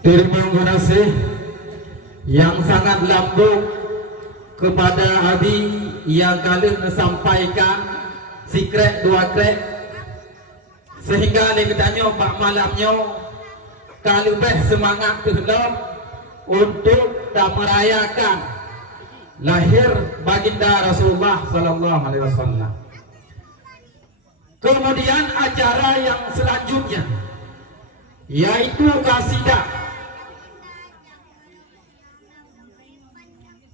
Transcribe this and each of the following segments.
Terima kasih yang sangat lembut kepada Abi yang kalian sampaikan secret dua krek sehingga lekatnya pak malamnya kali lebih semangat terhadap untuk merayakan lahir baginda Rasulullah Sallallahu Alaihi Wasallam. Kemudian acara yang selanjutnya yaitu kasidah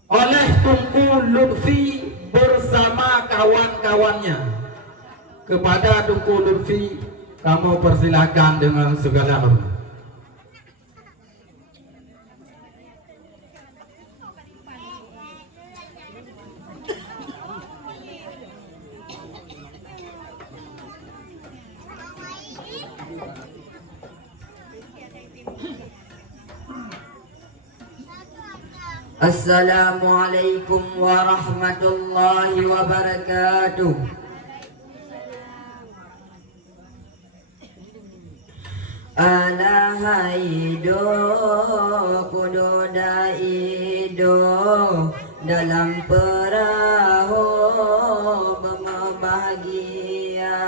oleh Tunku Lutfi bersama kawan-kawannya. Kepada Tunku Lutfi, kamu persilakan dengan segala hormat. Assalamualaikum warahmatullahi wabarakatuh. Alahaido kudo daido dalam perahu berbahagia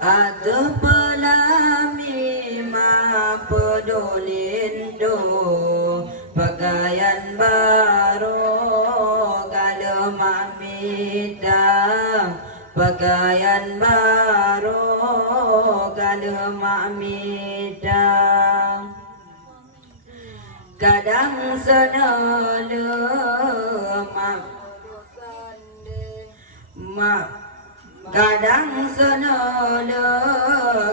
atau pelami ma pedolindo pakaian baru kalau mamita pakaian baru kalau mamita kadang senole mak kadang senole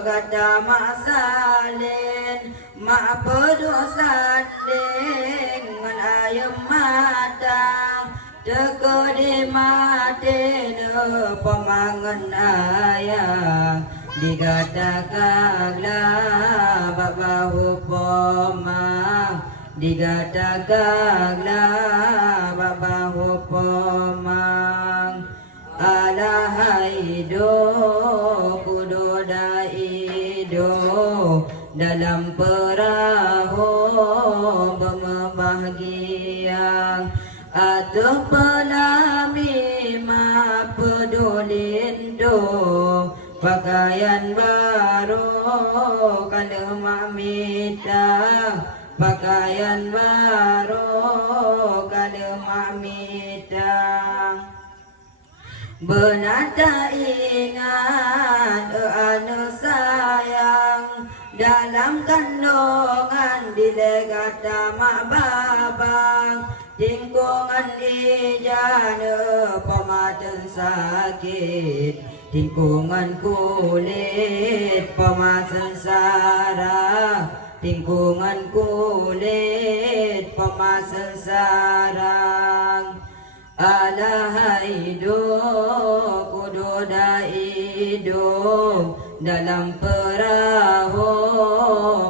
kata mak salin mak pedosan dengan ayam matang teko di mati pemangan ayah digatakanlah babahu pomang digatakanlah babahu pomang alahaido kudo daido dalam perahu berbahagia atau pelami ma pedolindo pakaian baru kalau mamita pakaian baru kalau mamita benata ingat anu sayang dalam kandungan dilegata mak babang tingkungan ijana pematan sakit tingkungan kulit pemasan sarah tingkungan kulit pemasan sarang alahaido kudo daido dalam perahu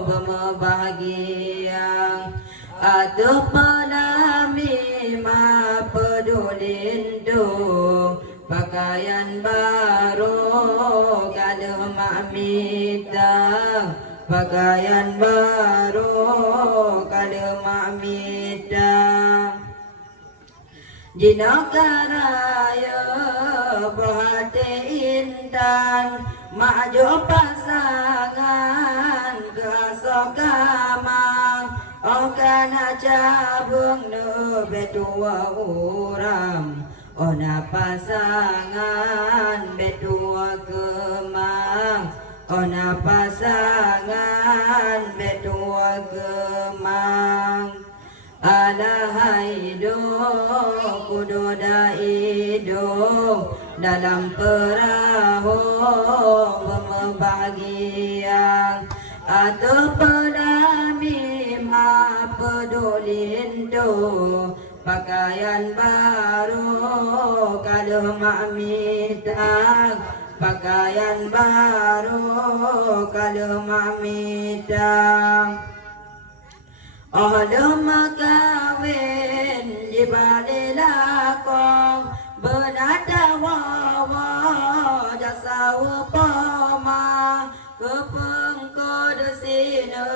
berbahagia atau pelami ma pedolindo pakaian baru kalau mamita pakaian baru kalau mamita jinakaraya berhati intan maju pasangan kesokamang okana cabung betua uram ona pasangan betua kemang ona pasangan betua kemang alahaido kudo daido dalam perahu berbahagia atau pelami ma pedolindo pakaian baru kalau mamita pakaian baru kalau mamita Ada makawin di balik lakong benata wawa jasa upama kepengkod sino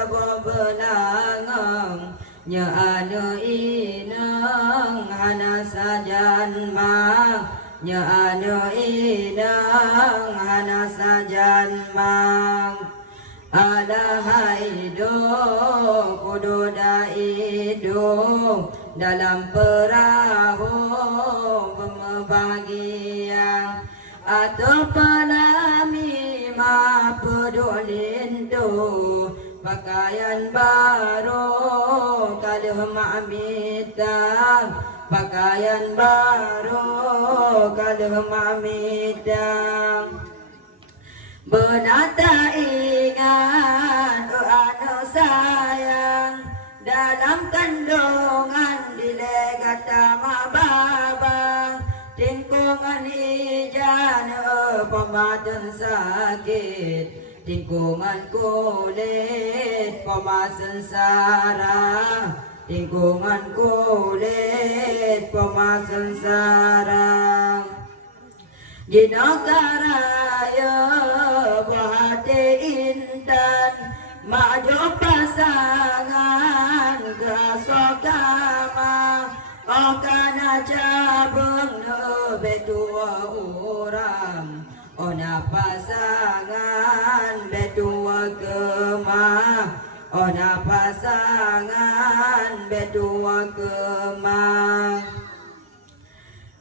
sabo benang nya anu inang hana sajan mang nya anu inang hana sajan mang alahaido kudu daido dalam perahu pembagian atau pelami ma pedulindo pakaian baru kalau ma'amita pakaian baru kalau ma'amita benata ingat anu sayang dalam kandungan dilegata mababang tingkungan ijan pematan sakit tingkungan kulit pemasensara tingkungan kulit pemasensara di negaraya buhati intan maju pasangan gasokama oh kana cabeng betua orang ona pasangan betua kemah ona pasangan betua kemah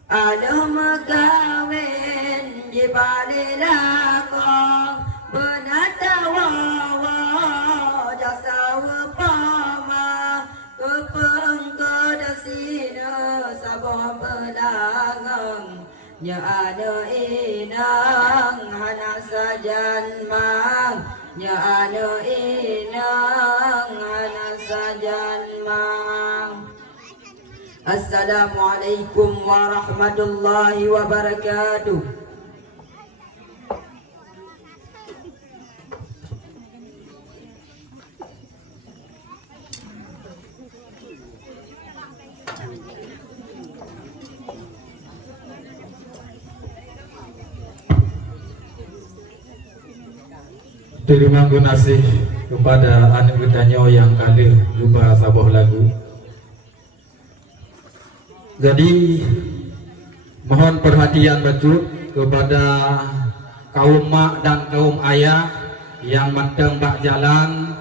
ada makawin jibali lakong benata wawa jasa wapama kepeng kedasina sabah pedangang nya ada inang hana sajan mang nya ada inang hana sajan mang. Assalamualaikum warahmatullahi wabarakatuh. Terima kasih kepada anak gedanyo yang kali lupa sabuh lagu. Jadi mohon perhatian betul kepada kaum mak dan kaum ayah yang mateng bak jalan.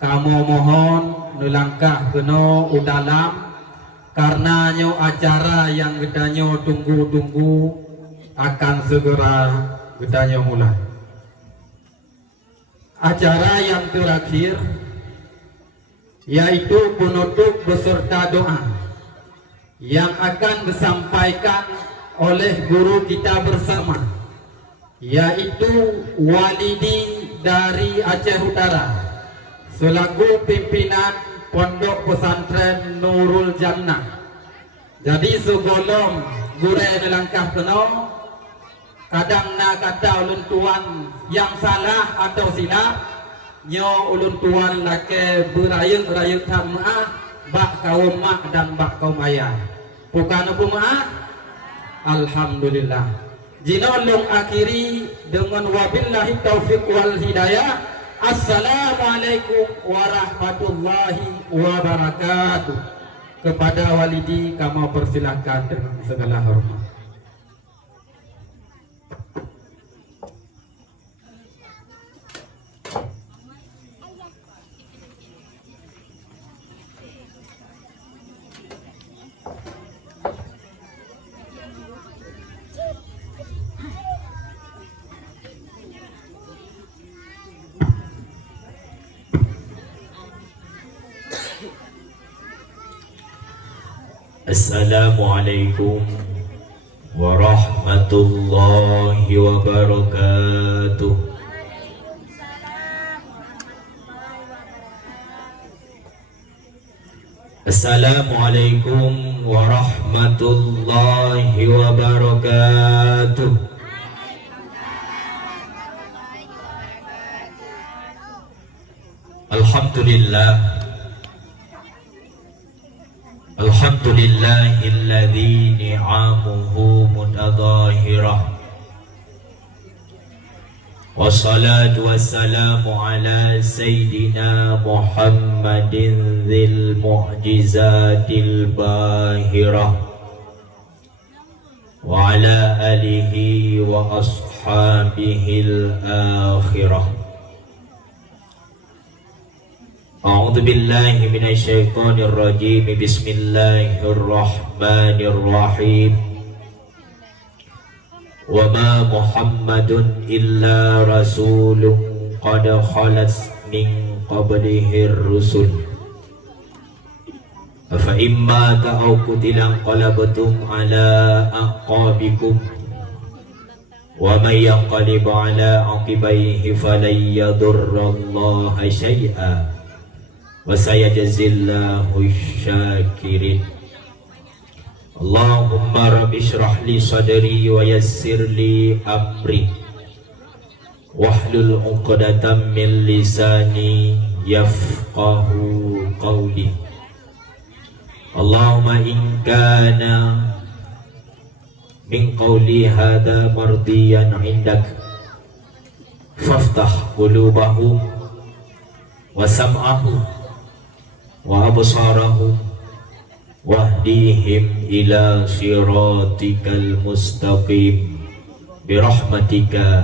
Kamu mohon nelangkah kena udalam karena nyo acara yang gedanyo tunggu-tunggu akan segera gedanyo mulai. Acara yang terakhir yaitu penutup beserta doa yang akan disampaikan oleh guru kita bersama, yaitu Walidi dari Aceh Utara selaku pimpinan Pondok Pesantren Nurul Jannah. Jadi sebelum gure melangkah kena, kadang nak kata ulun tuan yang salah atau silap, nyo ulun tuan lake berayut-rayut maaf bak kaum mak dan bak kaum ayah. Bukan aku maaf. Alhamdulillah. Jinolong akhiri dengan wabillahi taufiq wal hidayah. Assalamualaikum warahmatullahi wabarakatuh. Kepada Walidi kamu persilahkan dengan segala hormat. Assalamualaikum warahmatullahi wabarakatuh. Assalamualaikum warahmatullahi wabarakatuh. Alhamdulillah. Alhamdulillahilladzi ni'amuhu mutadhahirah wa Wassalatu wassalamu ala Sayyidina Muhammadin Dzil mu'jizatil bahirah wa ala alihi wa ashabihil akhirah. A'udzu billahi minasy syaithanir rajim. Bismillahirrahmanirrahim. Wa ma Muhammadun illa rasulun qad khalat min qablihir rusul afa imma ta'aw qutilan qalabtum ala aqabikum wa may yanqalib ala aqibaihi falan yadurrallaha syai'a wa sayajzillahu syakirin. Allahumma rabbi shrah li sadri wa yassir li amri wahlul 'uqdatam min lisani yafqahu qawli. Allahumma in kana min qawli hadha mardiyan 'indak faftah qulubahum wa sam'ahum wa absarahum wahdihim ila siratikal mustaqim birahmatika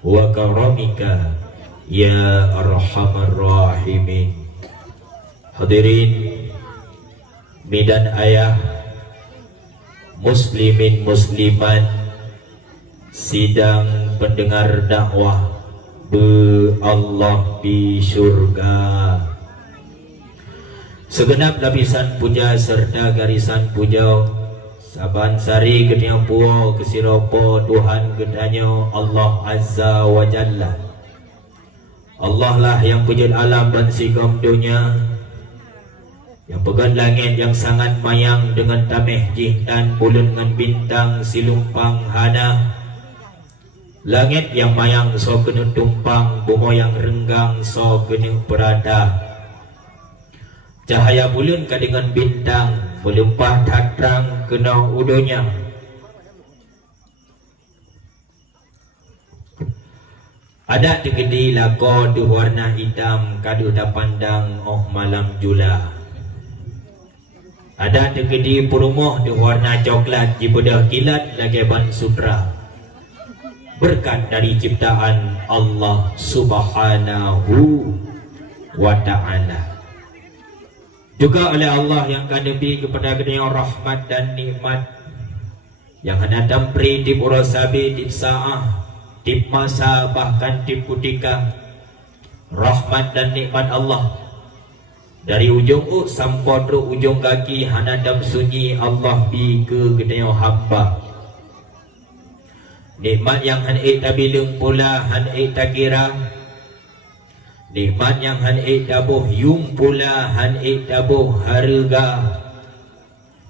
wa karamika ya arhamar rahimin. Hadirin bidan ayah, muslimin muslimat, sidang pendengar dakwah be Allah di surga. Segenap lapisan puja serta garisan puja saban sari genia puo kesiropo Tuhan gedanya Allah Azza wa Jalla. Allah lah yang pujud alam dan sigam dunia, yang pegang langit yang sangat mayang dengan tameh jihtan bulan dengan bintang silumpang hana. Langit yang mayang so kena tumpang, bumi yang renggang so kena berada. Cahaya bulan dengan bintang melimpah tatrang kena udonya. Ada tegedi lago du warna hitam kadu dah pandang oh malam jula. Ada tegedi purumuh du warna coklat jibudah kilat lagi ban sutra. Berkat dari ciptaan Allah Subhanahu wa ta'ala. Juga oleh Allah yang kanebi kepada kedua rahmat dan nikmat yang hendak dampri di urasabi di sa'ah di masa bahkan di putika. Rahmat dan nikmat Allah dari ujung sampai ujung kaki hanadam sunyi Allah bi ke kedua hamba. Nikmat yang han'ik tabilung pula han'ik takira. Nikmat yang han'ik dabuh yung pula han'ik dabuh harga.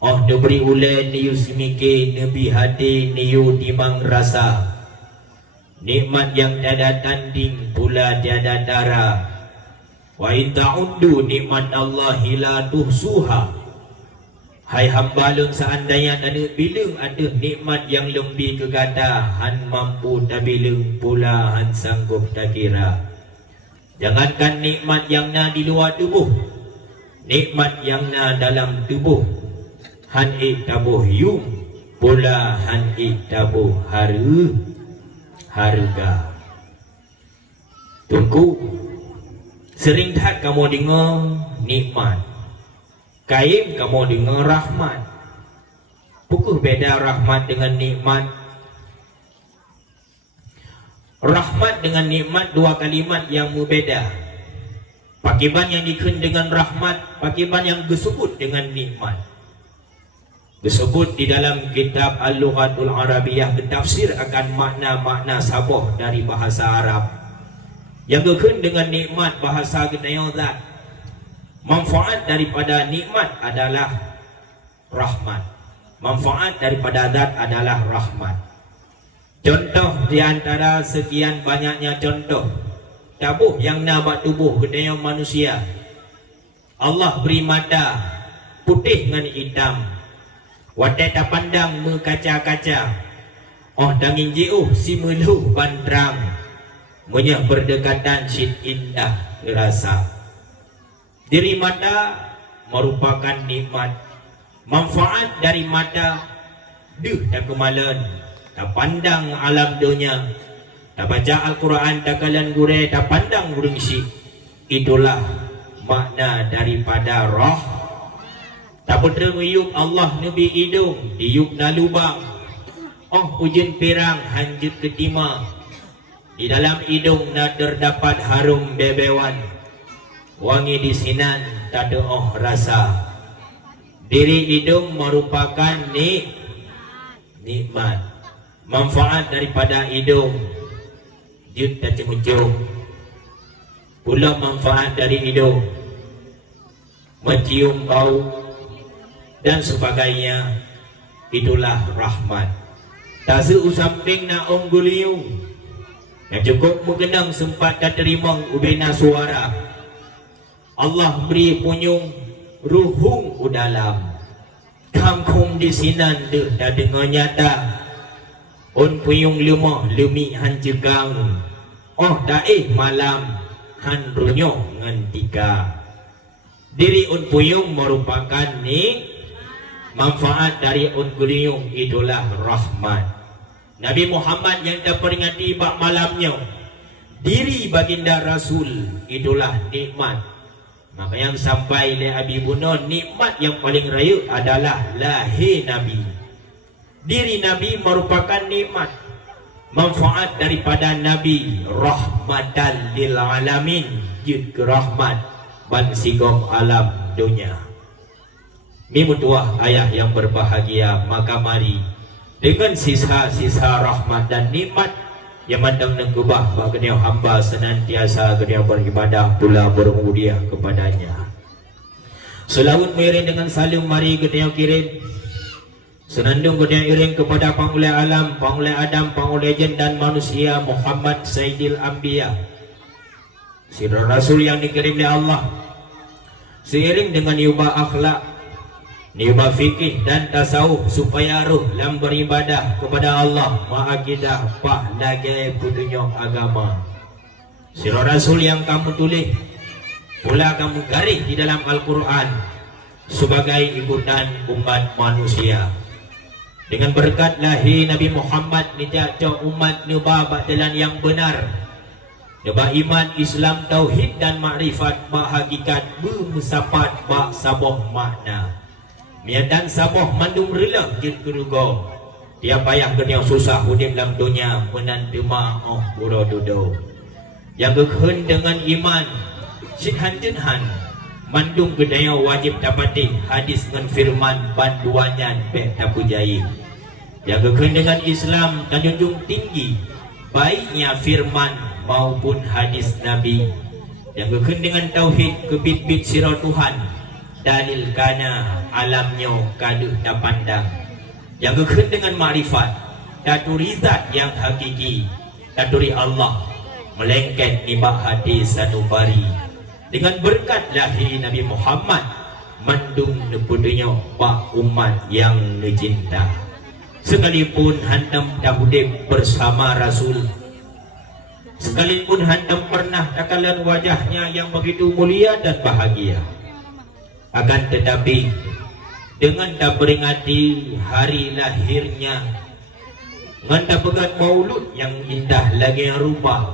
Oh diberi ulen niyu semike nebi hati niyu dimang rasa. Nikmat yang tiada tanding pula tiada tara. Wa in ta'uddu nikmat Allah la tuhsuha. Hai hambalun seandainya ada bilung ada nikmat yang lebih kegada han mampu tabilung pula han sanggup tak kira. Jangankan nikmat yang na di luar tubuh, nikmat yang na dalam tubuh, han'ik tabuh yung pula han'ik tabuh harga. Tunggu, sering tak kamu dengar nikmat, kaim kamu dengar rahmat. Pukul beda rahmat dengan nikmat. Rahmat dengan nikmat dua kalimat yang berbeza. Pakiban yang dikhen dengan rahmat, pakiban yang disebut dengan nikmat. Disebut di dalam kitab Al-Lughatul Arabiyah bertafsir akan makna-makna sabah dari bahasa Arab. Yang dikhen dengan nikmat bahasa genaya zat. Manfaat daripada nikmat adalah rahmat. Manfaat daripada zat adalah rahmat. Contoh di antara sekian banyaknya contoh tabuh yang nama tubuh gedenya manusia. Allah beri mata putih dengan hitam. Wadah tak pandang mekaca-kaca. Oh dangin jauh si melu bantrang. Munya berdekatan sit indah rasa. Diri mata merupakan nikmat. Manfaat dari mata tak kemalan. Tak pandang alam dunia. Tak baca Al-Quran, tak kalan gure, tak pandang gurungsi. Itulah makna daripada roh. Tak betul meyuk Allah Nabi hidung, diuk na lubang. Oh ujian perang hanjut ketima. Di dalam hidung na terdapat harum bebewan. Wangi di sinan tak ada rasa. Diri hidung merupakan nikmat. Manfaat daripada hidung jut tak cemujung. Pula manfaat dari hidung mencium bau dan sebagainya. Itulah rahmat. Tak seusamping na ongguliung. Yang cukup mengenang sempat tak terima ubina suara. Allah beri punyung ruhung udalam. Kangkung di sinan deh dah dengar nyata. On puyung lemah lemi han jegang. Oh daih malam han runyong ngantika. Diri on puyung merupakan manfaat dari on guliyung. Itulah rahmat. Nabi Muhammad yang dah peringati bak malamnya. Diri baginda Rasul itulah nikmat. Maka yang sampai le Abi Bunon, nikmat yang paling raya adalah lahir Nabi. Diri Nabi merupakan nikmat. Manfaat daripada Nabi rahmatan lil alamin. Jid ke rahmat ban sigom alam dunia. Ini mutuah ayah yang berbahagia. Maka mari dengan sisa-sisa rahmat dan nikmat yang mandang dan kubah bagi hamba senantiasa kena beribadah pula bermudia kepadanya. Selawat miring dengan salim mari kena kirim. Senandung kena iring kepada Pangulai Alam, Pangulai Adam, Pangulai Jin dan manusia Muhammad Sayyidil Anbiya. Sirah Rasul yang dikirim oleh Allah. Seiring dengan yubah akhlak, niba fikih dan tasawuf supaya ruh dalam beribadah kepada Allah ma'akidah pahlagai putunya agama. Sirah Rasul yang kamu tulis pula kamu garis di dalam Al-Quran sebagai ikutan umat manusia. Dengan berkat lahir Nabi Muhammad nijak umat nuba batalan yang benar. Nuba iman Islam tauhid dan makrifat bak hakikat bermusapat bak saboh makna. Miadan saboh mandung rela jid kerugo. Tiap payah kena susah hidup dalam dunia menantuma buro dudo. Yang kekhen dengan iman sidhan jenhan mandung gedaya wajib dapati hadis dengan firman banduannya pek tapujai. Yang kekhen dengan Islam dan junjung tinggi baiknya firman maupun hadis Nabi. Yang kekhen dengan tauhid kebit-bit sirah Tuhan dalil kana alamnya kaduh tak pandang. Yang kekhen dengan makrifat taturi zat yang hakiki, taturi Allah melengket nibah hati sanubari. Dengan berkat lahir Nabi Muhammad mandung nepudunya bak umat yang necinta. Sekalipun hantam dahudib bersama Rasul, sekalipun hantam pernah takalan wajahnya yang begitu mulia dan bahagia, akan tetapi dengan tak peringati hari lahirnya, dengan tak pegat maulud yang indah lagi yang rupa,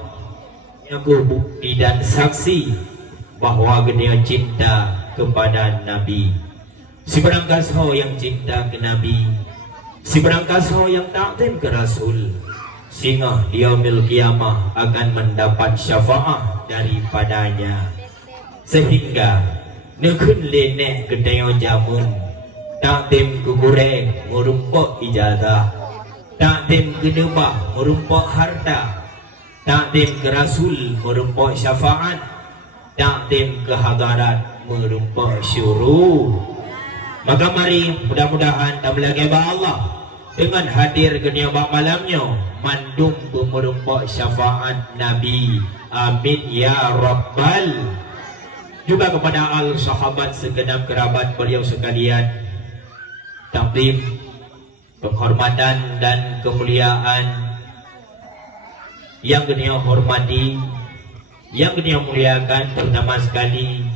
yang bukti dan saksi bahawa dia cinta kepada Nabi. Si berangkasho yang cinta ke Nabi, si berangkasho yang takdim ke Rasul, sehingga di yaumil qiyamah akan mendapat syafaat daripadanya. Sehingga nekun lenek kedaya jamun, takdim ke goreng merumpok ijazah, takdim ke nebah merumpok harta, takdim ke Rasul merumpok syafaat, takdim ke hadarat merumpok syuruh. Maka mari mudah-mudahan tak melagi Allah dengan hadir ke niabak malamnya mandung merumpok syafaat Nabi. Amin ya Rabbal. Juga kepada al sahabat segenap kerabat beliau sekalian, takdim, penghormatan dan kemuliaan yang kena hormati, yang kena muliakan, pertama sekali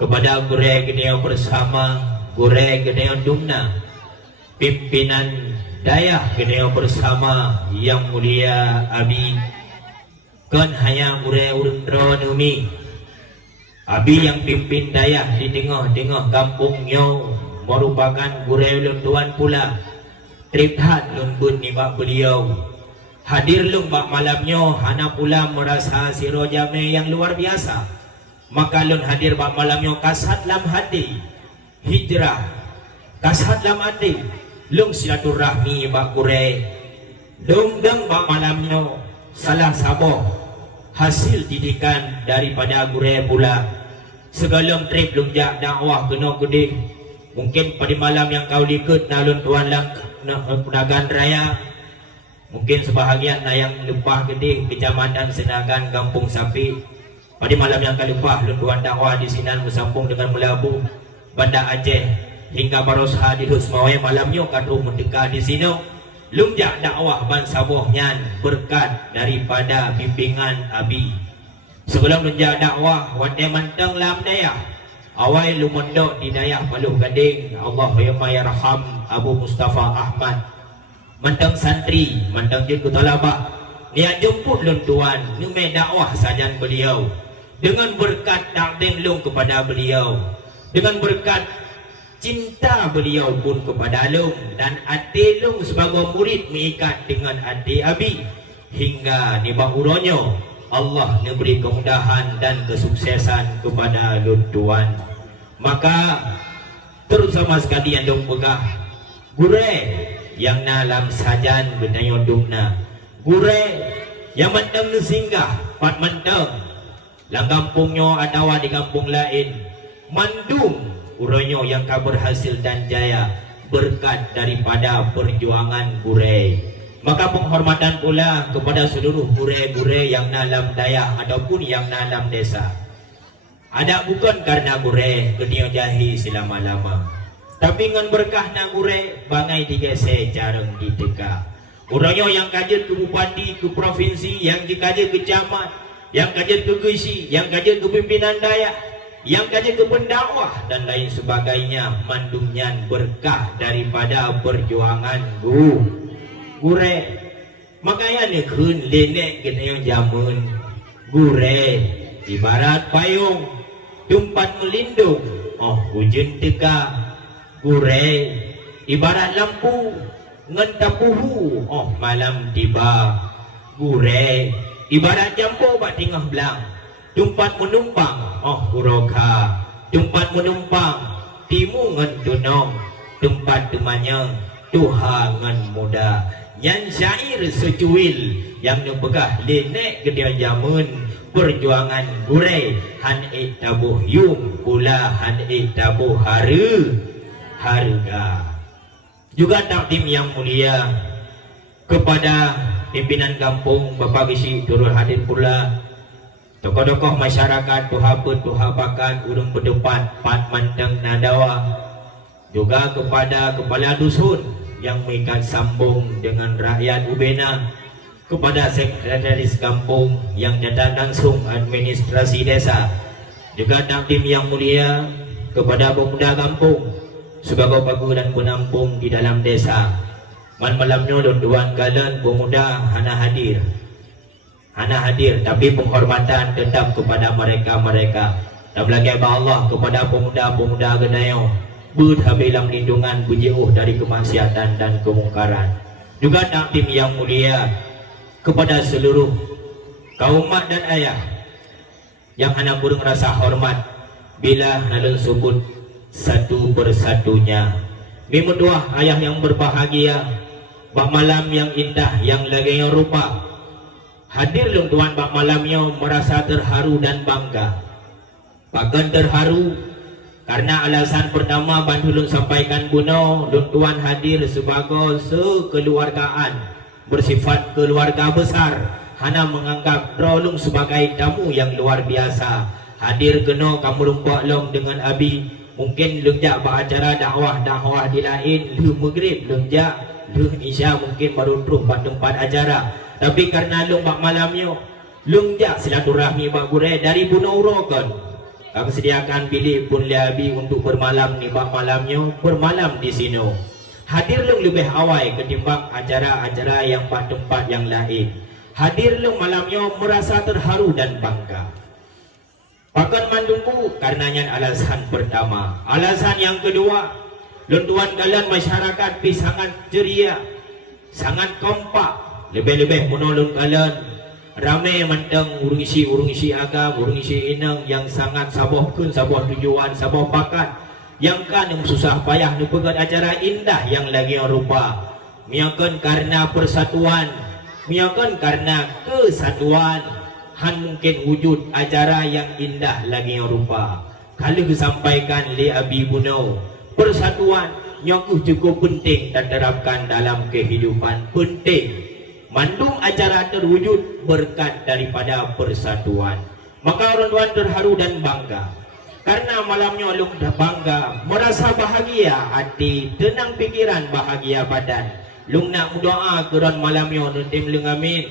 kepada gure kena bersama, gure kena dumna, pimpinan daya kena bersama yang mulia Abi, kan hanya gure urang numi. Abi yang pimpin daya di tengah-tengah kampungnya merupakan gure lunduan pula. Triphat lundun ni bak beliau. Hadir lung bak malamnya hana pula merasa sirojame yang luar biasa. Maka lun hadir bak malamnya kasat lam hati hijrah, kasat lam hati lung silaturahmi bak gure. Lung deng bak malamnya salah saboh hasil didikan daripada gure pula. Segala trip lunjak dakwah kena gede. Mungkin pada malam yang kau likut nalun tuan lang Penagan Raya, mungkin sebahagian yang lepah gede kecamatan Senagan Kampung Sapi. Pada malam yang kau lepah lun tuan dakwah di Sinan bersambung dengan Melabu, Banda Aceh hingga Barosha di Husmawai. Malamnya kau mendekah di sini lunjak dakwah bangsa bohnyan berkat daripada bimbingan Abi. Sebelum lunjak dakwah wadai mantang lam daya awai lumondok di dayah Paluh Gading. Allah ya raham Abu Mustafa Ahmad mantang santri mantang jin kutalabah niat jemput lun tuan nume dakwah sajan beliau dengan berkat takdim lung kepada beliau, dengan berkat cinta beliau pun kepada lung, dan hati lung sebagai murid mengikat dengan hati Abi hingga di bahuronyo Allah memberi kemudahan dan kesuksesan kepada lun tuan. Maka terutama sekali yang dong pegah gure yang nalam sajan benayo dumna, gure yang mentang singgah pat mentang lang kampungnya atau di kampung lain mandum uronyo yang kau berhasil dan jaya berkat daripada perjuangan gure. Maka penghormatan pula kepada seluruh gure-gure yang nalam daya ataupun yang nalam desa. Ada bukan karena gure kena jahi selama-lama, tapi dengan berkah na gure bangai digese jarang diteka. Orangnya yang kajet ke bupati, ke provinsi, yang dikajet ke camat, yang kajet ke gesi, yang kajet ke pimpinan daya, yang kajet ke pendakwah dan lain sebagainya, mandumnyan berkah daripada perjuangan gure. Makanya ni kun lenek kena yang jamun gure ibarat payung tempat melindung. Oh hujan teka gure ibarat lampu ngentapuhu. Oh malam tiba gure ibarat jambu bak tingah belang tempat menumpang. Oh huroka tempat menumpang timu ngentunong tempat temanyang Tuhan ngan muda. Yang syair secuil yang nebegah lenek kedia jamun perjuangan gure han tabuh yung pula han tabuh harga. Juga takdim yang mulia kepada pimpinan kampung Bapak Gisi turut hadir pula tokoh-tokoh masyarakat tuhabakan urung berdepan pat manteng nadawa, juga kepada kepala dusun yang mengikat sambung dengan rakyat Ubena, kepada sekretaris kampung yang datang langsung administrasi desa, juga takdim yang mulia kepada pemuda kampung sebagai pagu dan penampung di dalam desa. Malamnya tuan kalian pemuda hana hadir, tapi penghormatan tetap kepada mereka. Dan lagi Allah kepada pemuda-pemuda genayo berhabilam lindungan berjauh dari kemaksiatan dan kemungkaran. Juga takdim yang mulia kepada seluruh kaum mak dan ayah yang anak burung rasa hormat bila nalun sebut satu persatunya. Mimudwah ayah yang berbahagia, bak malam yang indah yang lagi yang rupa. Hadir lung tuan bak malamnya merasa terharu dan bangga. Bahkan terharu karena alasan pertama bandulun sampaikan buno lung tuan hadir sebagai sekeluargaan bersifat keluarga besar, hana menganggap drolung sebagai tamu yang luar biasa. Hadir kena kamu lumpak long dengan Abi. Mungkin lungjak beracara dakwah di lain lu maghrib lungjak Lung Isya mungkin baru terus pada tempat acara. Tapi karena lung bak malamnya, lung jak silaturahmi bak gurai dari Bunauro kan. Kami sediakan bilik pun liabi untuk bermalam ni bak malamnya, bermalam di sini. Hadir lung lebih awal ketimbang acara-acara yang pada tempat yang lain. Hadir lung malamnya merasa terharu dan bangga. Pakan mandungku karenanya alasan pertama. Alasan yang kedua, lentuan kalian masyarakat pi sangat ceria, sangat kompak. Lebih-lebih menolong kalian ramai mantang urung isi agam, urung isi inang yang sangat saboh kun, saboh tujuan, saboh bakat. Yang kan yang susah payah nupegat acara indah yang lagi rupa. Miakan karena persatuan, miakan karena kesatuan. Han mungkin wujud acara yang indah lagi rupa. Kalau disampaikan li Abi Bunau, persatuan nyakuh cukup penting dan terapkan dalam kehidupan. Penting mandung acara terwujud berkat daripada persatuan. Maka orang tuan terharu dan bangga. Karena malamnya lung dah bangga, merasa bahagia hati, tenang pikiran, bahagia badan. Lung nak berdoa keron malamnya nanti lung amin.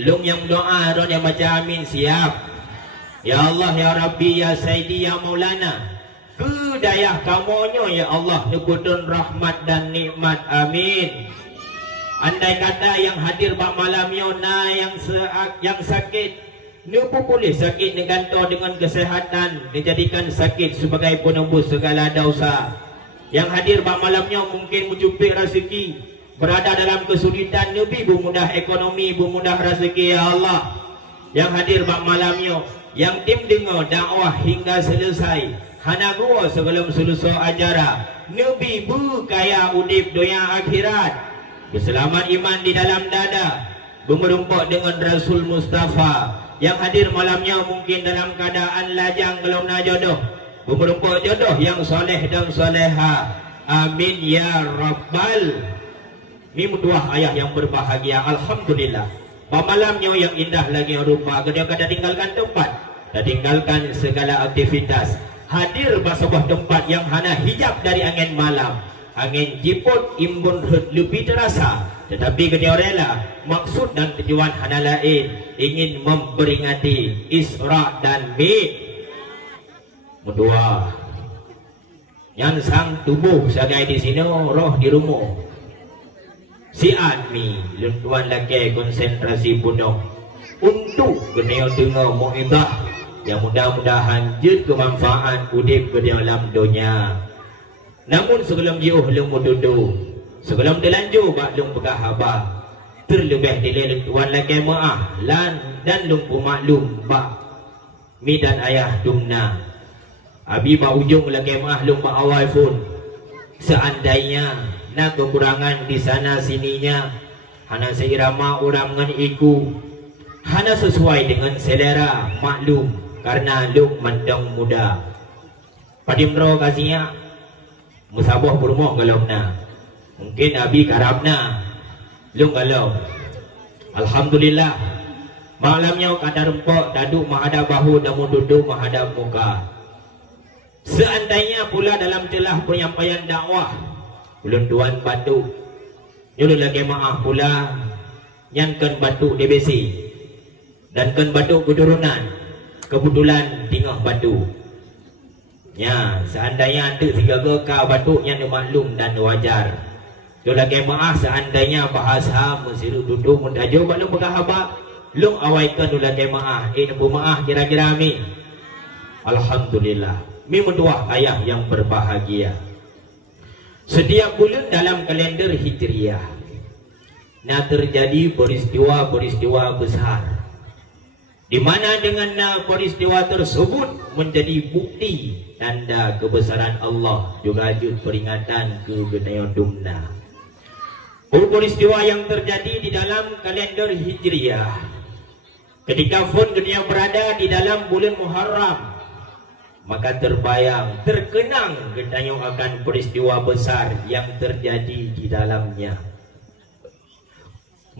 Lung yang berdoa ron yang baca amin siap. Ya Allah ya Rabbi ya Sayyidi ya Maulana. Kedayah kamunya ya Allah nukutun rahmat dan nikmat amin. Andai kata yang hadir bak malamnya na yang sakit, nupu boleh sakit digantung dengan kesehatan, dijadikan sakit sebagai penembus segala dosa. Yang hadir bak malamnya mungkin mencupik rezeki, berada dalam kesulitan, Nabi bermudah ekonomi, bermudah rezeki ya Allah. Yang hadir bak malamnya, yang tim dengar dakwah hingga selesai, hana gua sebelum selesai acara, Nabi berkaya udip dunia akhirat. Berselamat iman di dalam dada, bermerumpak dengan Rasul Mustafa. Yang hadir malamnya mungkin dalam keadaan lajang belum nak jodoh, bermerumpak jodoh yang soleh dan soleha. Amin ya Rabbal. Ini dua ayah yang berbahagia. Alhamdulillah. Malamnya yang indah lagi rupa. Kadang-kadang tinggalkan tempat, dan tinggalkan segala aktivitas. Hadir di sebuah tempat yang hana hijab dari angin malam. Angin jiput imbun lebih terasa, tetapi kena rela maksud dan tujuan hana lain, ingin memperingati Isra dan Mi'raj. Yang sang tubuh sebagai di sini, roh di rumah. Si admi luntuan lagi konsentrasi penuh untuk kena dengar mu'idah yang mudah-mudahan jid kemanfaat udip ke dalam dunia. Namun sebelum jauh lung duduk, sebelum terlanjur bak lung pegah habar, terlebih dile tuan lagi maah lan dan lung maklum bak mi dan ayah dumna. Abi bak ujung lagi maah lung bak awal pun. Seandainya nak kekurangan di sana sininya, hana seirama orang dengan iku, hana sesuai dengan selera maklum karena lung mandang muda. Padimro kasihnya musabah berumah kalau na mungkin Abi karabna lung kalau Alhamdulillah malamnya kada rempok daduk menghadap bahu dan duduk menghadap muka. Seandainya pula dalam celah penyampaian dakwah ulun tuan batu nyuruh lagi maaf pula nyankan batu DBC dan kan batu keturunan kebetulan tinggal batu. Ya, seandainya ada 3 kau batuknya maklum dan wajar. Itu lagi maaf seandainya bahasa mesiru duduk mendajuk belum berkhabar, lung awaikan lagi maaf. Nampu maaf kira-kira amin. Alhamdulillah. Mi menduah ayah yang berbahagia. Setiap bulan dalam kalender Hijriah, nah terjadi peristiwa-peristiwa besar. Di mana dengan peristiwa tersebut menjadi bukti tanda kebesaran Allah, juga wujud peringatan ke Genayon Dumna. Peristiwa yang terjadi di dalam kalender Hijriah ketika pun dunia berada di dalam bulan Muharram, maka terbayang, terkenang Genayon akan peristiwa besar yang terjadi di dalamnya.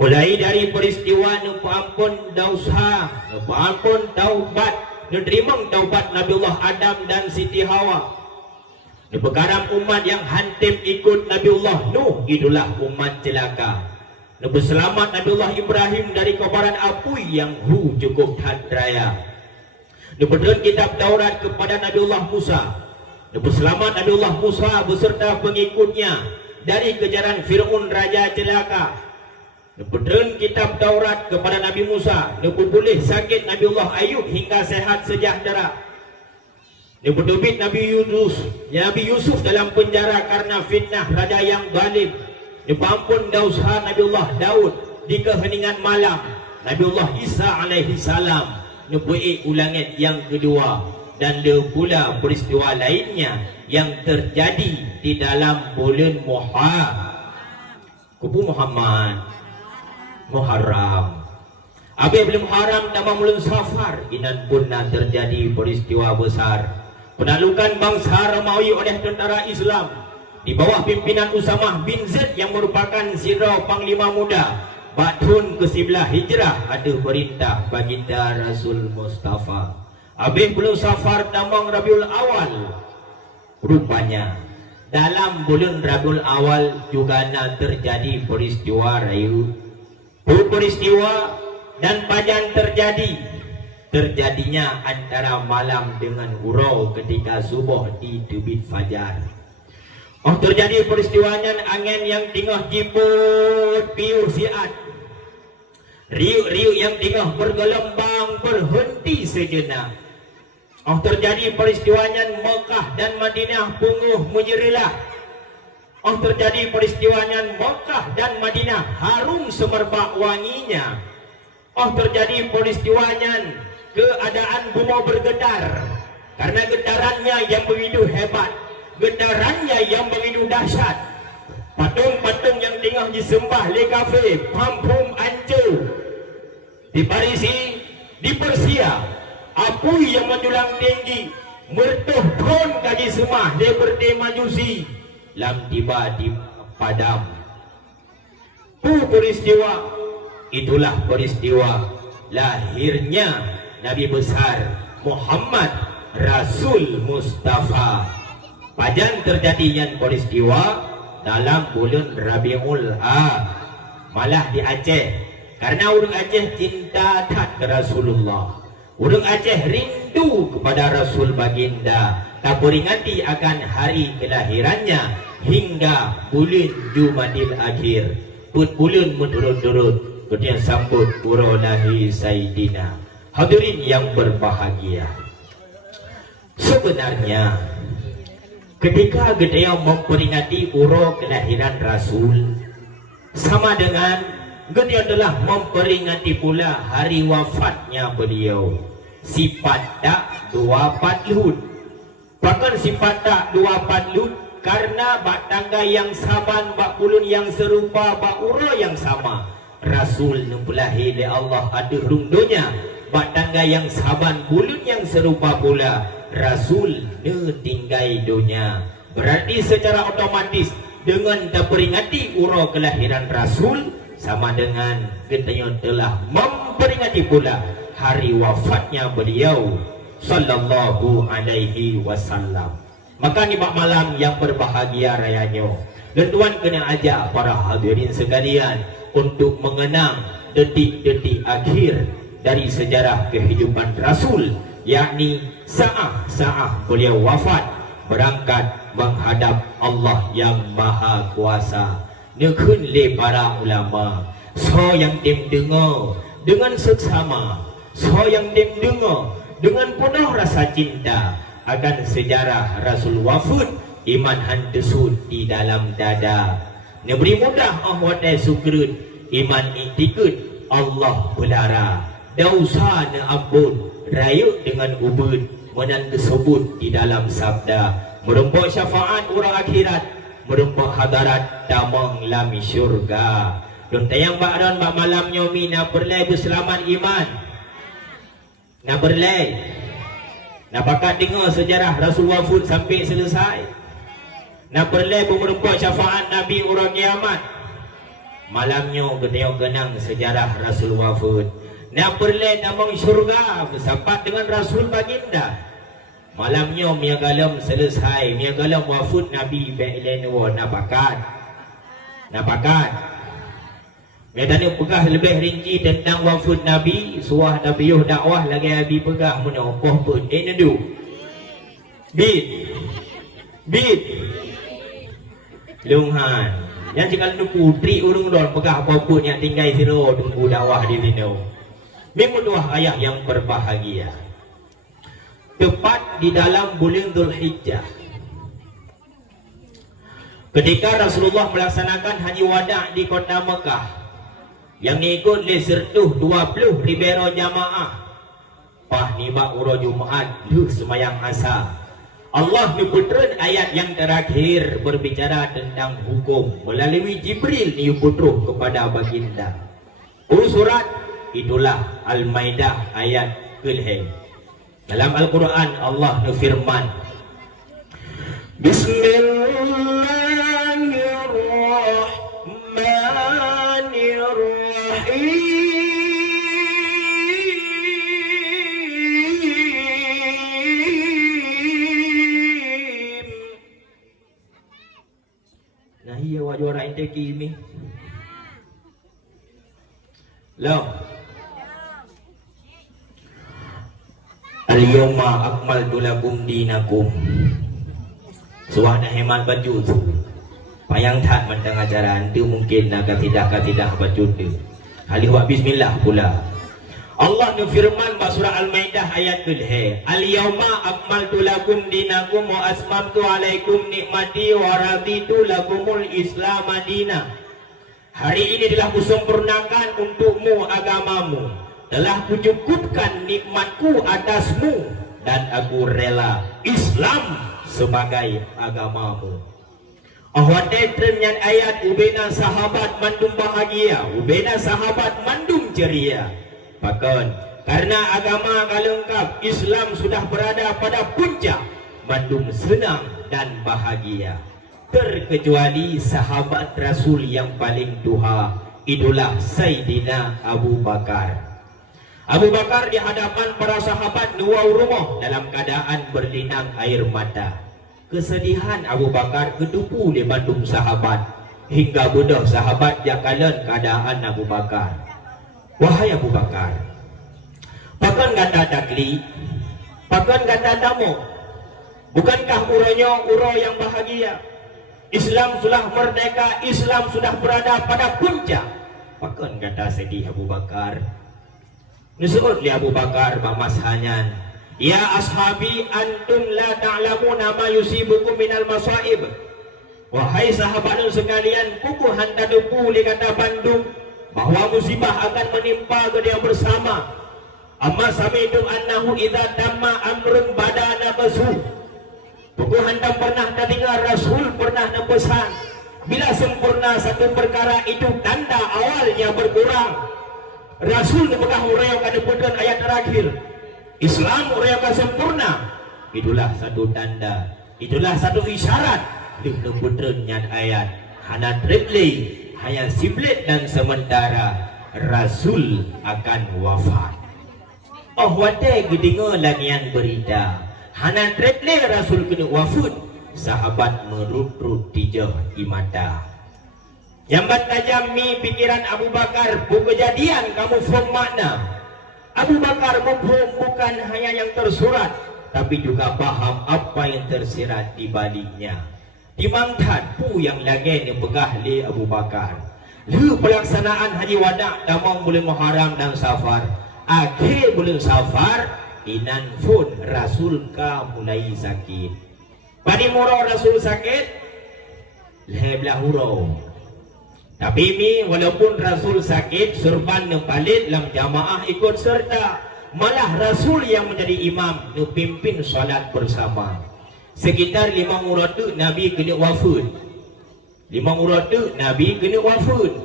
Mulai dari peristiwa ampun dosa, ampun taubat, menerima taubat Nabiullah Adam dan Siti Hawa. Nebegaram umat yang hantim ikut Nabiullah Nuh, itulah umat celaka. Nebeselamat Nabiullah Ibrahim dari kobaran api yang cukup hadraya. Nebedun kitab Taurat kepada Nabiullah Musa. Nebeselamat Nabiullah Musa beserta pengikutnya dari kejaran Fir'aun raja celaka. Nebedun kitab Taurat kepada Nabi Musa. Nebebulih sakit Nabiullah Ayub hingga sehat sejahtera. Nebedubit Nabi Yusuf dalam penjara karena fitnah raja yang zalim. Nepampun dosa Nabiullah Daud di keheningan malam. Nabiullah Isa alaihi salam nebu'i ulangan yang kedua, dan ada pula peristiwa lainnya yang terjadi di dalam bulan Muharram. Habis belum haram tambah bulan Safar, inan pun nak terjadi peristiwa besar. Penaklukan bangsa Romawi oleh tentara Islam di bawah pimpinan Usamah bin Zaid yang merupakan sirau panglima muda. Batun ke-11 Hijrah ada perintah baginda Rasul Mustafa. Habis bulan Safar tambang Rabiul Awal. Rupanya dalam bulan Rabiul Awal juga nak terjadi peristiwa rayu. Peristiwa dan pajan terjadinya antara malam dengan hurau ketika subuh di terbit fajar. Terjadi peristiwanya angin yang tengah jiput piur siat. Riuk-riuk yang tengah bergelombang berhenti sejenak. Terjadi peristiwanya Mekah dan Madinah punguh menjerilah. Terjadi peristiwanya Mekah dan Madinah harum semerbak wanginya. Terjadi peristiwanya keadaan bumi bergetar karena getarannya yang begitu hebat, getarannya yang begitu dahsyat. Patung-patung yang tengah disembah le kafe pampum ancur di Parisi, di Persia, api yang menjulang tinggi mertuh kon kaki semah le bertema majusi lam tiba di padam. Peristiwa itulah peristiwa lahirnya Nabi besar Muhammad Rasul Mustafa. Pajan terjadinya peristiwa dalam bulan Rabiul Awal, malah di Aceh. Karena orang Aceh cinta tak ke Rasulullah, orang Aceh rindu kepada Rasul baginda, tak peringati akan hari kelahirannya hingga bulan Jumadil Akhir. Bulan menurut-turut kemudian sambut urolahi Sayyidina. Hadirin yang berbahagia, sebenarnya ketika kita memperingati uro kelahiran Rasul, sama dengan kita telah memperingati pula hari wafatnya beliau. Sifat tak dua patlut, bahkan sifat tak dua patlut karena bak tangga yang saban, bak pulun yang serupa, bak uro yang sama. Rasul numpulahi le Allah ada rungdonya, bak tangga yang saban, bulan yang serupa pula. Rasul ne tinggai dunia. Berarti secara otomatis dengan terperingati uro kelahiran Rasul, sama dengan kita telah memperingati pula hari wafatnya beliau sallallahu alaihi wasallam. Maka ni bak malam yang berbahagia rayanya, dan Tuan kena ajak para hadirin sekalian untuk mengenang detik-detik akhir dari sejarah kehidupan Rasul, yakni saat beliau wafat berangkat menghadap Allah yang Maha Kuasa. Nekun le para ulama, so yang dem dengar dengan seksama, so yang dem dengar dengan penuh rasa cinta akan sejarah Rasul wafat, iman hantesut di dalam dada. Neberi mudah ahwadai sukrut, iman iktikut Allah belara. Dausa na ampun, rayuk dengan ubud, menan disebut di dalam sabda. Merempuk syafaat orang akhirat, merempuk hadarat damang lami syurga. Dan tayang ba'dan bak malam nyomi na berlai berselamat iman. Na berlai, na pakat dengar sejarah Rasul wafat sampai selesai. Na berlai merempuk syafaat Nabi orang kiamat. Malamnya kita kenang sejarah Rasul wafat. Nak berlai damang syurga bersampat dengan Rasul baginda. Malamnya miagalam selesai, miagalam wafud Nabi Ba'ilainuwa napakat. Medani pegah lebih rinci tentang wafud Nabi, surah Nabi Yuh dakwah lagi Abi pegah menakoh pun. Nendu. Bit. Lunghan. Yang jika lu putri urung don pegah apa pun yang tinggal siro tunggu dakwah di sini. Memang dua ayah yang berbahagia. Tepat di dalam bulan Dzulhijjah. Ketika Rasulullah melaksanakan haji wada di kota Mekah, yang ikut disertuh 20 libero jamaah. Pah nibak uro Jumaat lu semayang asa. Allah nyebutkan ayat yang terakhir berbicara tentang hukum melalui Jibril nyebutruh kepada baginda. Surat itulah Al-Maidah ayat ke-10. Dalam Al-Quran Allah firman, Bismillahirrahmanirrahim. Nah iya wajora ente kimi. Loh. Al-yawma akmaltu lakum dinakum. Suara hemat baju tu. Payang tak mentang ajaran tu mungkin nak tidak baju tu. Alih bismillah pula. Allah firman surah Al-Maidah ayat ke-10. Al-yawma akmaltu lakum dinakum wa asmamtu alaikum nikmati wa raditu lakumul Islam madina. Hari ini telah kusempurnakan untukmu agamamu. Telah kucukupkan nikmatku atasmu dan aku rela Islam sebagai agamamu. Ahwate trenyan ayat ubena sahabat mandum bahagia, ubena sahabat mandum ceria. Bahkan karena agama lengkap, Islam sudah berada pada puncak, mandum senang dan bahagia. Terkecuali sahabat Rasul yang paling duha, itulah Sayyidina Abu Bakar. Abu Bakar di hadapan para sahabat nuwau rumah dalam keadaan berlinang air mata. Kesedihan Abu Bakar ketupu di bandung sahabat hingga budak sahabat jakalan keadaan Abu Bakar. Wahai Abu Bakar, pakan ganda takli, pakan ganda tamu. Bukankah uranya uro yang bahagia? Islam sudah merdeka, Islam sudah berada pada puncak. Pakan ganda sedih Abu Bakar. Nusud li Abu Bakar Bamas Hanyan, ya ashabi antum la ta'lamuna ma yusibukum minal masaib. Wahai sahabat sekalian, kuku hanta depu li kata Bandung bahwa musibah akan menimpa ke dia bersama. Amma sami'tum annahu idza tamma amrun badana basu. Kuku hanta pernah dengar Rasul pernah pesan, bila sempurna satu perkara itu tanda awalnya berkurang. Rasul pegang uraikan depan ayat terakhir. Islam uraikan sempurna. Itulah satu tanda, itulah satu isyarat di depan ayat. Hana triple, hanya siblet dan sementara Rasul akan wafat. Oh wate gedinga lanian berita. Hana triple Rasul kena wafat. Sahabat merut-rut tijah di mata. Jambat tajam mi pikiran Abu Bakar, bu kejadian kamu faham makna. Abu Bakar bukan hanya yang tersurat, tapi juga paham apa yang tersirat di baliknya. Dimangkat pu yang lagi ni pegah li Abu Bakar. Lu pelaksanaan haji wada damang bulan Muharram dan Safar. Akhir bulan Safar, inan pun Rasul ka mulai sakit. Pada murau Rasul sakit, lebelah hurau. Tapi mi walaupun Rasul sakit, surban nepalit lam jamaah ikut serta. Malah Rasul yang menjadi imam, pimpin salat bersama. Sekitar 5 uratu Nabi kena wafat. 5 uratu Nabi kena wafat.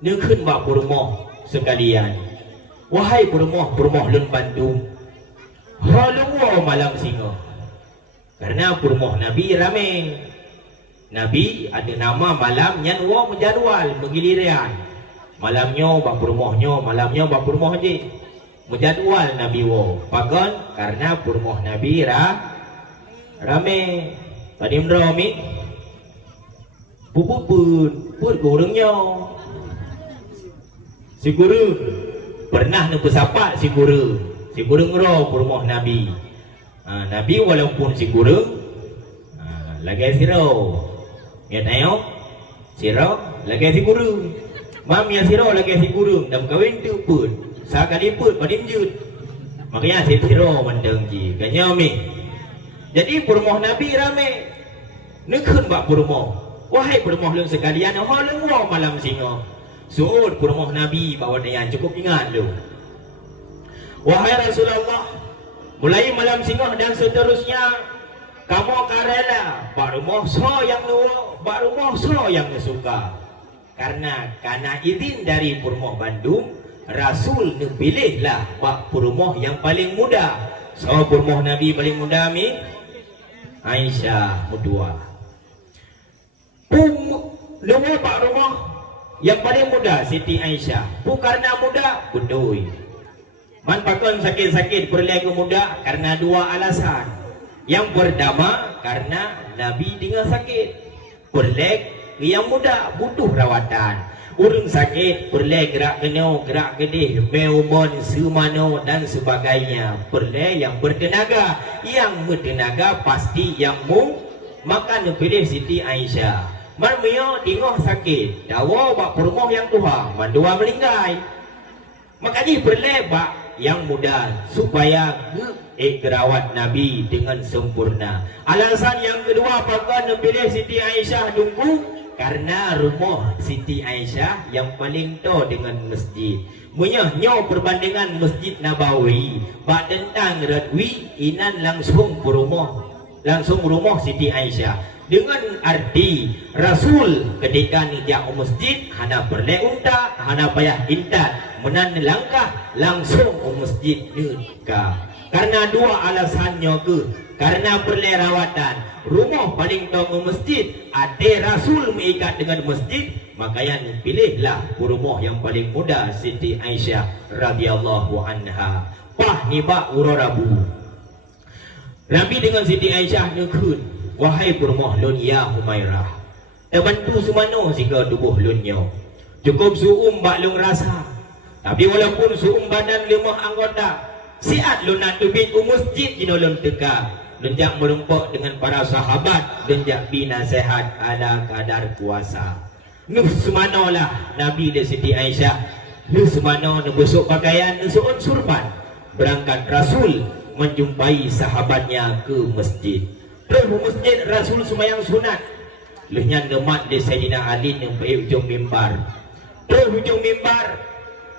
Nekun bak bermoh sekalian. Wahai bermoh lun Bandung. Halua malam singa. Karena bermoh Nabi ramai. Nabi ada nama malam yang wong menjadual menggiliran. Malamnya bak rumahnya, malamnya bak rumah je. menjadual Nabi wo pagon karena purmoh Nabi rame tadi mrami puput gurungnya si guru pernah nepesapa si guru ro purmoh Nabi. Nabi walaupun si guru lagi siro ya tayo siro lagi si guru mam ya siro lagi si guru dam kawin tu pun sakali pun padim jut makanya si siro mendeng ji ganyomi. Jadi purmoh Nabi rame nekun bak purmoh wahai purmoh leung sekalian ho leung wo malam singo suud purmoh Nabi bawa dayan cukup ingat lu wahai Rasulullah mulai malam singo dan seterusnya kamu karela barumoh so yang luo barumoh so yang suka karena izin dari purmoh Bandung Rasul nepilihlah bak purmoh yang paling muda. So purmoh Nabi paling muda mi Aisyah mudua luo bak rumah yang paling muda Siti Aisyah karena muda budoi man pakon sakit-sakit perlai muda karena dua alasan. Yang pertama karena Nabi dengan sakit perlai yang muda butuh rawatan. Urang sakit perlai gerak keno gerak gedeh meumon sumano dan sebagainya perlai yang bertenaga. Yang bertenaga pasti yang mu maka nepilih Siti Aisyah. Man mio tinggal sakit dawa bak purmoh yang tua mandua melinggai makanya perlai bak yang muda supaya gerawat Nabi dengan sempurna. Alasan yang kedua apakah nepilih Siti Aisyah nunggu karena rumah Siti Aisyah yang paling to dengan masjid. Menyo perbandingan Masjid Nabawi bak tentang radwi inan langsung rumah Siti Aisyah. Dengan arti Rasul ketika nijak masjid hana perle unta hana payah intat menan langkah langsung masjid nikah. Karena dua alasannya karena perle rawatan rumah paling tong masjid ada Rasul mengikat dengan masjid makanya pilihlah rumah yang paling muda Siti Aisyah radhiyallahu anha. Pah niba urorabu Nabi dengan Siti Aisyah nekun wahai purmoh lun ya Humairah terbantu sumano jika tubuh lunyo cukup suum bak lung rasa tapi walaupun suum badan lemah anggota siat lun nak tubik masjid kino lun teka lenjak merumpuk dengan para sahabat lenjak binasehat ala kadar kuasa nuh sumano lah Nabi dan Siti Aisyah nuh sumano nebusuk pakaian nusuun surban berangkat Rasul menjumpai sahabatnya ke masjid. Terus masjid Rasul semayang sunat. Lehnya gemat di Sayyidina Ali yang pergi ujung mimbar. Terus ujung mimbar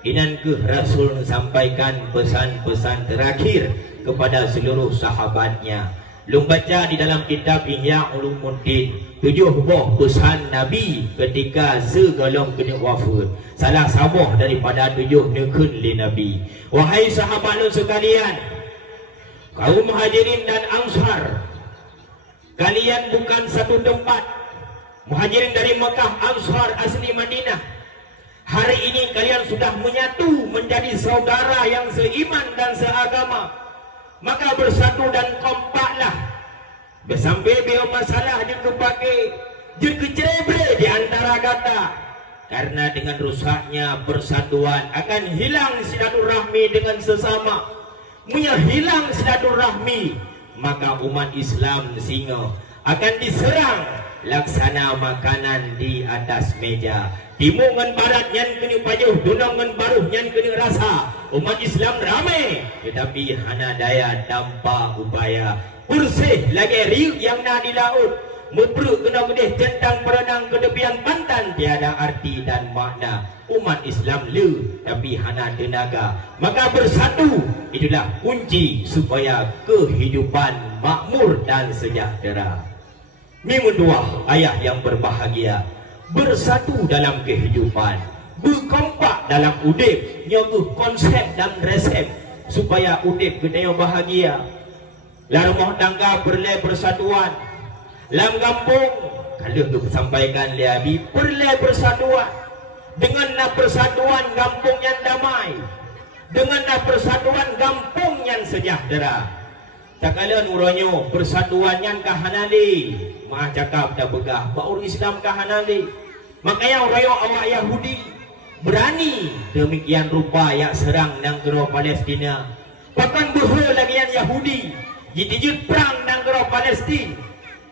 inan ke Rasul sampaikan pesan-pesan terakhir kepada seluruh sahabatnya. Lu baca di dalam kitab Ihya Ulumuddin 7 buah pesan Nabi ketika segolong kena wafat. Salah sabuh daripada 7 nekun li Nabi. Wahai sahabat lu sekalian, kaum Muhajirin dan Ansar, kalian bukan satu tempat. Muhajirin dari Mekah, Ansar asli Madinah. Hari ini kalian sudah menyatu menjadi saudara yang seiman dan seagama. Maka bersatu dan kompaklah. Bersampai bila masalah dia kepakai, dia kecebre di antara kata. Karena dengan rusaknya persatuan akan hilang silaturahmi dengan sesama. Hilang silaturahmi, maka umat Islam singa akan diserang laksana makanan di atas meja. Timur ngan barat nyan kena pajuh, dunang ngan baruh nyan kena rasa. Umat Islam ramai tetapi hana daya tanpa upaya. Bersih lagi riuk yang nak di laut, mubruk kena gedeh centang berenang ke tepian pantan tiada arti dan makna. Umat Islam le tapi hana tenaga. Maka bersatu itulah kunci supaya kehidupan makmur dan sejahtera. Minggu dua ayah yang berbahagia, bersatu dalam kehidupan, berkompak dalam udip, nyobuh konsep dan resep supaya udip kita bahagia. Dalam rumah tangga perlai persatuan, dalam kampung kalau tu sampaikan liabi perlai persatuan. Dengan persatuan kampung yang damai, dengan persatuan kampung yang sejahtera. Tak kala nuranyo persatuan yang kahanali. Maaf cakap tak begah. Baur Islam kahanali. Makanya orang awak Yahudi berani demikian rupa yang serang negara Palestina. Bahkan berhal lagi yang Yahudi. Jitijut perang negara Palestina.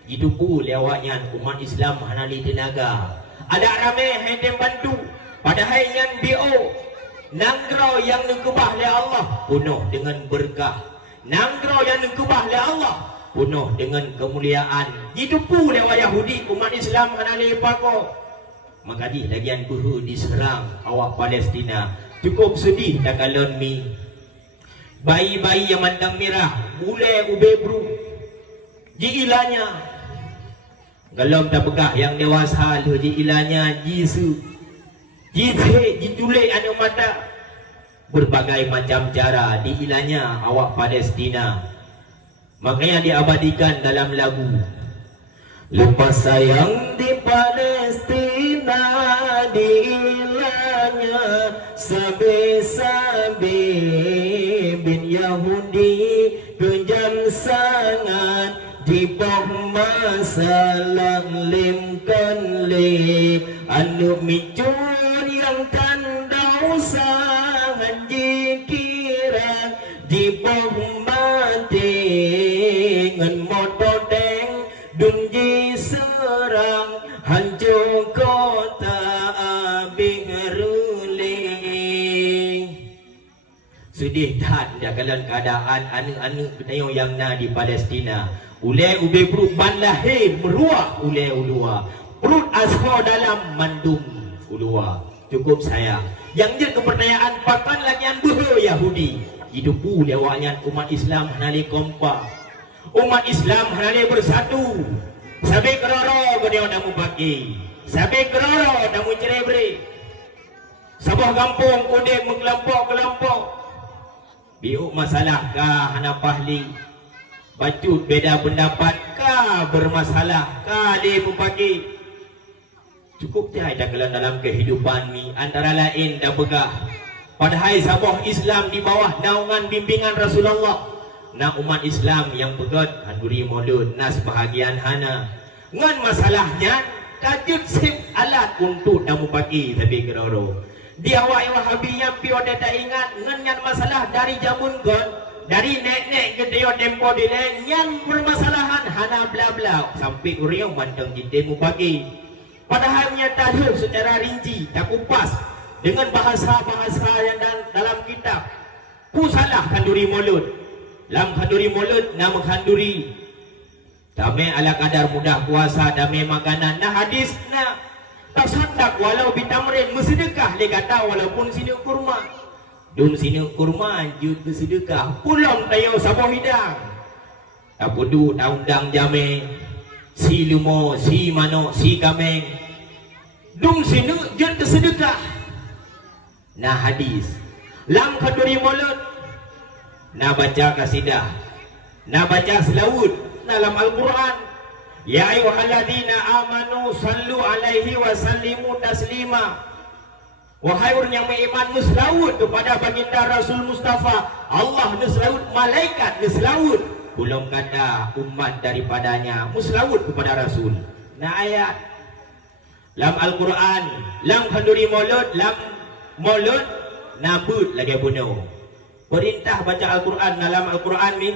Itu pun lewatnya umat Islam hanali tenaga. Ada ramai yang bantu. Padahal yang BO negara yang dikubah oleh Allah penuh dengan berkah. Negara yang dikubah oleh Allah penuh dengan kemuliaan. Itu pun lewat Yahudi umat Islam hanali pakok. Maka di lagian buhu diserang awak Palestina. Cukup sedih tak kalon mi. Bayi-bayi yang mandang merah, bule ubebru. Ji ilanya. Kalau tak begah yang dewasa lu ji ilanya jisu. Jithe, jiculek anu mata. Berbagai macam cara di ilanya awak Palestina. Makanya diabadikan dalam lagu. Lepas sayang di Palestina diilanya sabe-sabe bin Yahudi kejam sangat di bawah masalah limkan le anu micun yang tandau sangat dikira di bawah mati ngan motodeng dunji serang hancur kota Abingruling. Sedih tak dalam keadaan anu-anu kedayo yang na di Palestina. Ule ube perut ban lahir meruah ule ulua. Perut asho dalam mandum ulua. Cukup sayang. Yang dia kepercayaan pakan lagi yang buhu Yahudi. Itu pun lewatnya umat Islam hanali kompak. Umat Islam hanali bersatu. Sabe keroro beliau namu pagi. Sabe keroro namu cerebre. Sebuah kampung kude mengelompok-kelompok. Biuk masalah kah hana pahli. Bacut beda pendapat kah bermasalah kah dia pagi. Cukup tiada dalam kehidupan ni antara lain dah begah. Padahal sebuah Islam di bawah naungan bimbingan Rasulullah. Na umat Islam yang pegat handuri maulud nas bahagian hana ngan masalahnya kajut sip alat untuk damu pagi tapi geroro di awak Wahabi yang pio tak ingat ngan masalah dari jamun kon dari nek-nek gedeo tempo dile yang permasalahan hana bla bla sampai uriau manteng di demo pagi padahalnya tahu secara rinci tak kupas dengan bahasa-bahasa yang dalam kitab pusalah handuri maulud. Lam khanduri mulut nama khanduri. Dame ala kadar mudah puasa dame makanan. Nah hadis na tasaddaq walau bitamrin bersedekah dia kata walaupun sini kurma. Dun sini kurma jud bersedekah. Pulang tayo sabuh hidang. Apudu taundang jame. Si lumo, si mano, si kameng. Dum sini jud bersedekah. Nah hadis. Lam khanduri mulut. Na baca kasidah, na baca selawud dalam Al-Quran. Ya ayyuhalladzina amanu sallu alaihi wa sallimu taslima. Wahai orang yang beriman selawud kepada baginda Rasul Mustafa. Allah selawud, malaikat selawud. Belum kata umat daripadanya selawud kepada Rasul. Nah ayat dalam Al-Quran, lam khanduri maulud, lam maulud nabut lagi bunuh. Perintah baca Al-Quran dalam Al-Quran ni.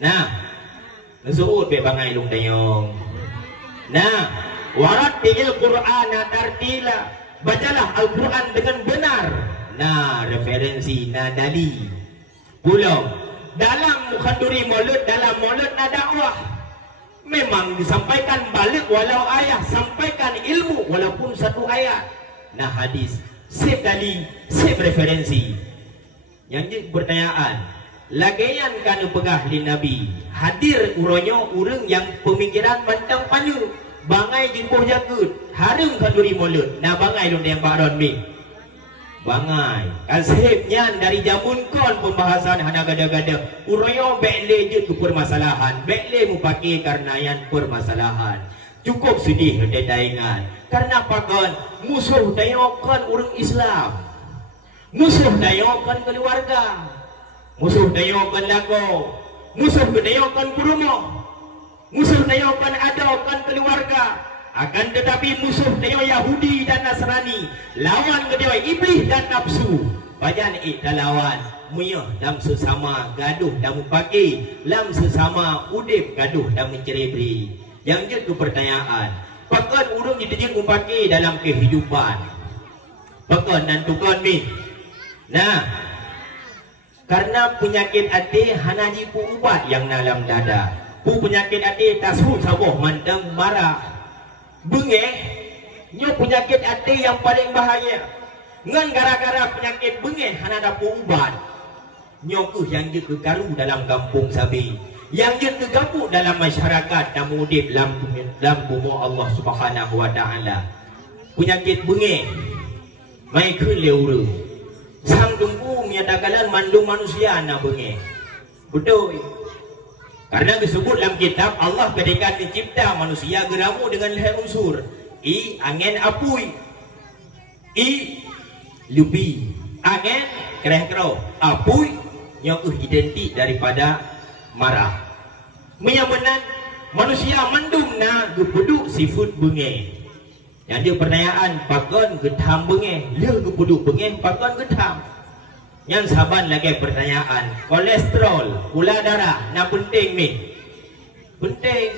Nah, nasuut be bangai lung dayong. Nah, warattilil Qur'ana tartila. Bacalah Al-Quran dengan benar. Nah, referensi, nah dalil. Pulau dalam khanduri maulud, dalam maulud na dakwah. Memang disampaikan balik walau ayat, sampaikan ilmu walaupun satu ayat. Nah, hadis, sip dalil, sip referensi. Yang jadi pertanyaan, lagian kanu pegah li Nabi hadir uronyo urang yang pemikiran bantang panyu bangai jimpuh jakut harum kanduri mulut na bangai dong yang baron mi bangai kasihnya dari jamun kon pembahasan hana gada-gada uronyo bekle je ke permasalahan bekle mu pakai karena yang permasalahan cukup sedih dia ingat karena pakon musuh tayokon urang Islam Musuh dayokan keluarga, musuh dayokan lago, musuh dayokan kurumah, musuh dayokan adakan keluarga. Akan tetapi musuh dayo Yahudi dan Nasrani, lawan kedewa iblis dan nafsu. Bayan lawan, muyah dalam sesama gaduh dan mupaki, dalam sesama udip gaduh dan mencerebri. Yang je pertanyaan, pakan urung diterjun mupaki dalam kehidupan. Pakan dan tukon mi. Nah, karena penyakit hati hanaji pu ubat yang dalam dada. Pu penyakit hati tasru saboh mandang marah. Bengeh, nyo penyakit hati yang paling bahaya. Ngan gara-gara penyakit bengeh hana dapu ubat. Nyo ku yang je kegaru dalam kampung sabi. Yang je kegapu dalam masyarakat namudip dalam bumi Allah Subhanahu wa taala. Penyakit bengeh mai ke leuru. Sang tunggu menyatakan mandung manusia na bengeh. Betul. Karena disebut dalam kitab Allah ketika dicipta manusia geramu dengan lima unsur. I angin apui. I lubi. Angin kereh-kero. Apui yang identik daripada marah. Menyamanan manusia mendung na gepeduk sifut bengeh. Yang dia pertanyaan pakon getham bengeh, le gepeduk bengeh pakon getham. Yang saban lagi pertanyaan, kolesterol, gula darah, na penting mi. Penting.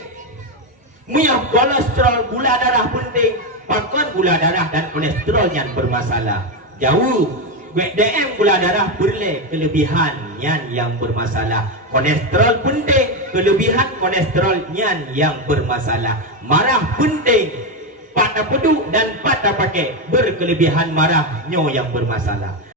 Muya kolesterol, gula darah penting. Pakon gula darah dan kolesterol yang bermasalah. Jauh. BDM gula darah boleh, kelebihan yang bermasalah. Kolesterol penting, kelebihan kolesterol yang bermasalah. Marah penting. Pada peduk dan pada pakai berkelebihan marah nyo yang bermasalah.